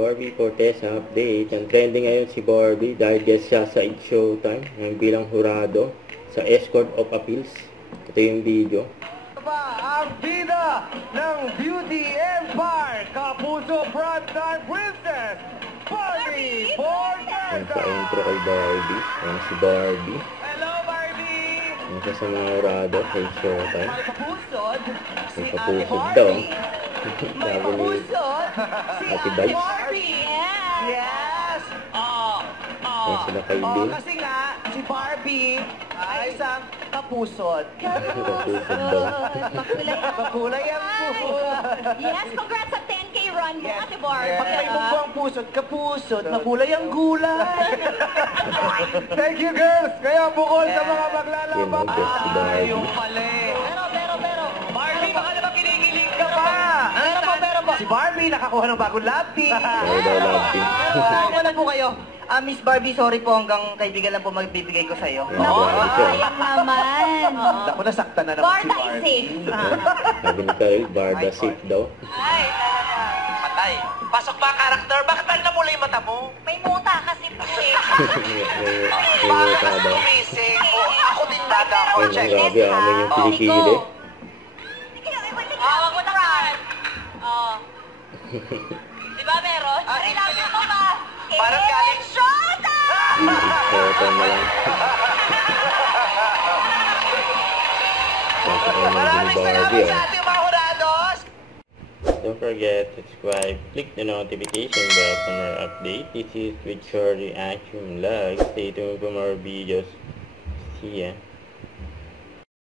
Barbie Cortez update. Ang trending ngayon si Barbie dahil guest siya sa It's Showtime ng bilang hurado sa Escort of Appeals. Ito yung video. Ang bida ng Beauty Empire, Kapuso Frontstar Princess, Barbie Forteza! Ang pa-intro kay Barbie. Ayan si Barbie. Hello, Barbie! Ang sa mga hurado kay Showtime. Magpapusod si Ang Ate kapusod daw. Barbie. Sabi ni Magpapusod si Ate Ate Bites. Barbie. Yes! Ayan sila kay Lynn. Kasi nga, si Barbie ay isang kapusod. Kapusod daw. Makulay ang pusod. Yes, congrats sa 10K run mo, Ate Barbie. Pag may munggo ang pusod, kapusod, makulay ang gulay. Thank you, girls! Kaya bukol sa mga maglalabang. Yun, guess si Barbie. Yung mali. Pero, Barbie, baka naman kinikilig ka pa. Pero po. Si Barbie, nakakuha ng bagong love team. Kaya daw love team. Ano po kayo? Miss Barbie, sorry po hanggang kaibigan lang po magbibigay ko sa'yo. Naku, sayang naman. Naku, nasaktan na naman si Barda is Barbie. safe. Sabi ni Kyle, Barda safe daw. Ay, patay. Pasok ba karakter? Bakit tayo namula yung mata mo? May muta kasi po eh. May Bakit muta kasi daw. gumising? Ako din daga ako, Ayun, check. grabe, amin yung kilikili. Wag mo na kan. Di ba meron? Relapse mo ba? Parang galing. Showtime! Showtime na lang. Maraming salamat sa ating mga hurados. Don't forget to subscribe, click the notification bell for more updates. This is Twitch Reaction Vlog. Stay tuned for more videos. See ya.